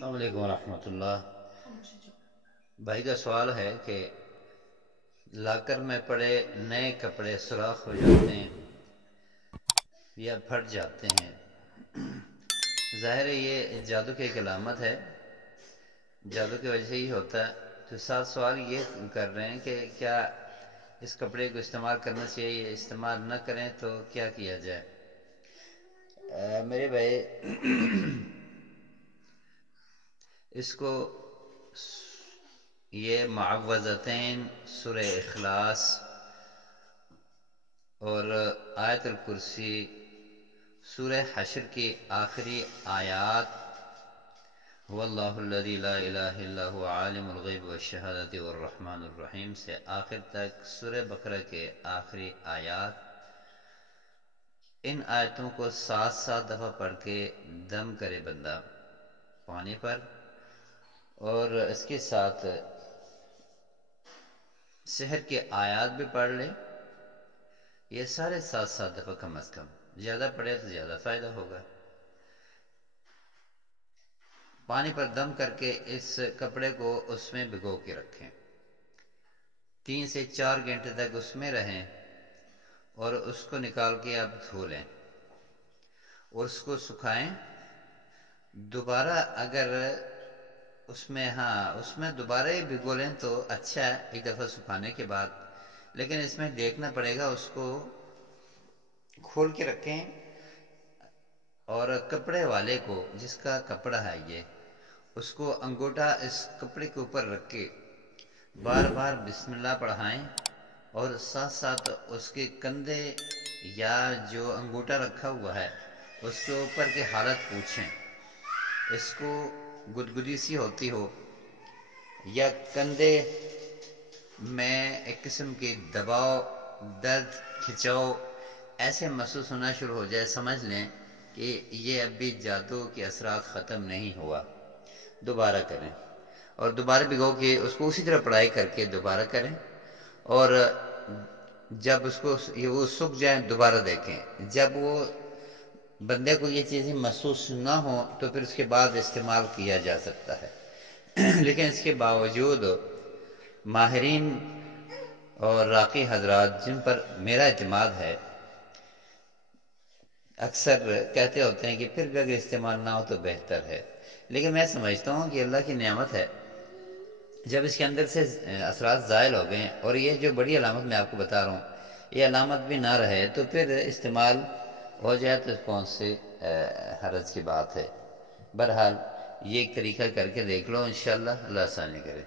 السلام علیکم ورحمۃ اللہ۔ بھائی کا سوال ہے کہ لاکر میں پڑے نئے کپڑے سوراخ ہو جاتے ہیں یا پھٹ جاتے ہیں۔ ظاہر ہے یہ جادو کی ایک علامت ہے، جادو کی وجہ سے ہی ہوتا ہے۔ تو ساتھ سوال یہ کر رہے ہیں کہ کیا اس کپڑے کو استعمال کرنا چاہیے یا استعمال نہ کریں تو کیا کیا جائے؟ میرے بھائی، اس کو یہ معوذتین، سورہ اخلاص اور آیت الکرسی، سورہ حشر کی آخری آیات، واللہ الذی لا الہ الا هو عالم الغیب والشہادۃ والرحمن الرحیم سے آخر تک سورہ بقرہ کے آخری آیات، ان آیتوں کو 7 دفعہ پڑھ کے دم کرے بندہ پانی پر، اور اس کے ساتھ سحر کے آیات بھی پڑھ لے۔ یہ سارے 7 دفعہ کم از کم، زیادہ پڑھے تو زیادہ فائدہ ہوگا۔ پانی پر دم کر کے اس کپڑے کو اس میں بھگو کے رکھیں، 3 سے 4 گھنٹے تک اس میں رہیں، اور اس کو نکال کے آپ دھو لیں اور اس کو سکھائیں۔ دوبارہ اگر اس میں دوبارہ ہی بھگو لیں تو اچھا ہے، ایک دفعہ سکھانے کے بعد، لیکن اس میں دیکھنا پڑے گا، اس کو کھول کے رکھیں، اور کپڑے والے کو، جس کا کپڑا ہے یہ، اس کو انگوٹھا اس کپڑے کے اوپر رکھ کے بار بار بسم اللہ پڑھائیں، اور ساتھ ساتھ اس کے کندھے یا جو انگوٹھا رکھا ہوا ہے اس کے اوپر کی حالت پوچھیں۔ اس کو گدگدی سی ہوتی ہو یا کندھے میں ایک قسم کی دباؤ، درد، کھچاؤ ایسے محسوس ہونا شروع ہو جائے، سمجھ لیں کہ یہ ابھی جادو کے اثرات ختم نہیں ہوا، دوبارہ کریں، اور دوبارہ بھگو کے اس کو اسی طرح پڑھائی کر کے دوبارہ کریں، اور جب اس کو وہ سوکھ جائیں دوبارہ دیکھیں۔ جب وہ بندے کو یہ چیزیں محسوس نہ ہوں تو پھر اس کے بعد استعمال کیا جا سکتا ہے۔ لیکن اس کے باوجود ماہرین اور راقی حضرات، جن پر میرا اعتماد ہے، اکثر کہتے ہوتے ہیں کہ پھر بھی اگر استعمال نہ ہو تو بہتر ہے، لیکن میں سمجھتا ہوں کہ اللہ کی نعمت ہے، جب اس کے اندر سے اثرات زائل ہو گئے، اور یہ جو بڑی علامت میں آپ کو بتا رہا ہوں یہ علامت بھی نہ رہے تو پھر استعمال ہو جائے تو کون سے حرج کی بات ہے۔ بہرحال یہ ایک طریقہ کر کے دیکھ لو، انشاءاللہ اللہ آسانی کرے۔